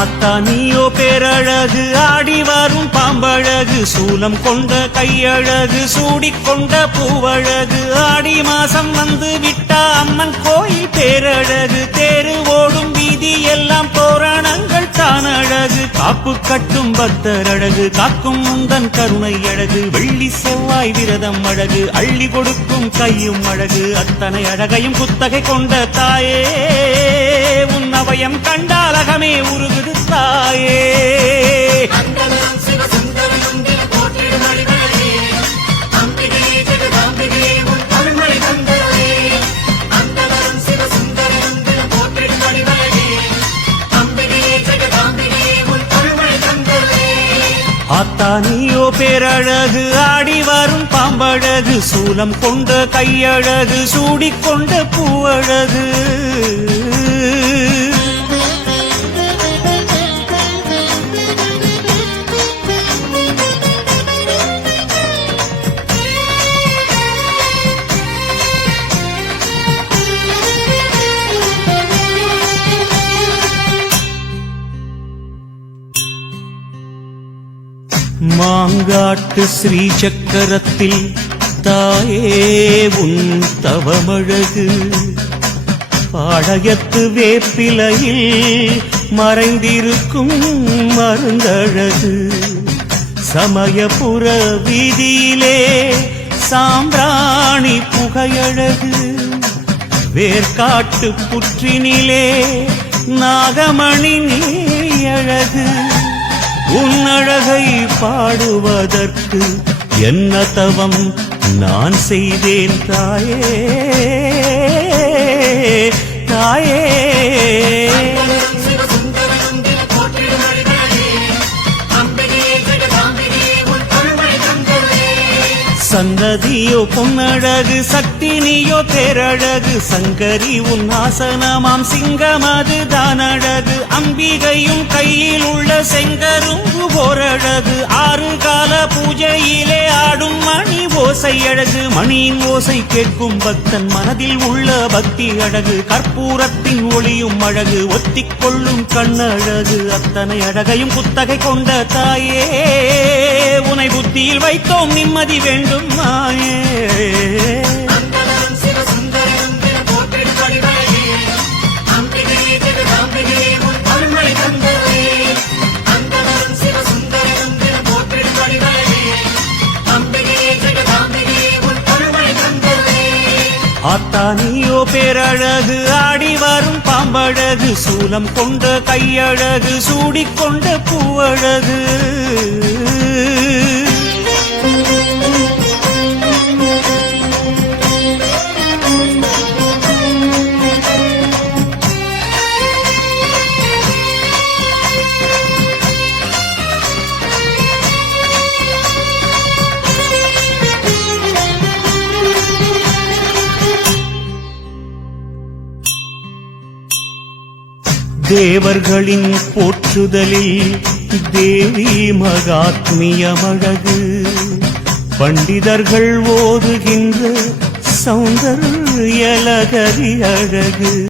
ஆத்தா நீயோ பேரழகு, ஆடி வரும் பாம்பழகு, சூலம் கொண்ட கையழகு, சூடிக்கொண்ட பூவழகு. ஆடி மாசம் வந்து விட்டா அம்மன் கோயில் பேரழகு, தேரு ஓடும் வீதி எல்லாம் தோரணங்கள் தான் அழகு. காப்பு கட்டும் பக்தர் அழகு, காக்கும் முந்தன் கருணை அழகு, வெள்ளி செவ்வாய் விரதம் அழகு, அள்ளி கொடுக்கும் கையும் அழகு. அத்தனை அழகையும் குத்தகை கொண்ட தாயே, உன் அவயம் கண்டால் அகமே உருகுது தாயே. ஆத்தா நீயோ பேரழகு, ஆடி வரும் பாம்பழகு, சூலம் கொண்ட கையழகு, சூடிக்கொண்ட பூவழகு. மாங்காட்டு ஸ்ரீ சக்கரத்தில் தாயே உன் தவமழகு, பாடகத்து வேப்பிலையில் மறைந்திருக்கும் மருந்தழகு, சமயபுர வீதியிலே சாம்பிராணி புகையழகு, வேர்காட்டு புற்றினிலே நாகமணி நீயழகு. உன் அழகை பாடுவதற்கு என்ன தவம் நான் செய்தேன் தாயே தாயே. சந்ததியோ பொன்னழகு, சக்தி நீயோ பேரழகு, சங்கரி உன் ஆசனமாம் சிங்கமது தான் அழகு, அம்பிகையும் கையில் உள்ள செங்கரும்பு ஓரழகு, ஆறு கால பூஜையிலே ஆடும் மணி ஓசை அழகு, மணியின் ஓசை கேட்கும் பக்தன் மனதில் உள்ள பக்தி அழகு, கற்பூரத்தின் ஒளியும் அழகு, ஒத்திக்கொள்ளும் கண்ணழகு. அத்தனை அழகையும் குத்தகை கொண்ட தாயே, உனை புத்தியில் வைத்தோம் நிம்மதி வேண்டும் மாயே. ஆத்தா நீயோ பேரழகு, ஆடி வரும் பாம்பழகு, சூலம் கொண்ட கையழகு, சூடிக்கொண்ட பூவழகு. தேவர்களின் போற்றுதலில் தேவி மகாத்மியமழகு, பண்டிதர்கள் ஓதுகின்ற சௌந்தர்யலகரி அழகு.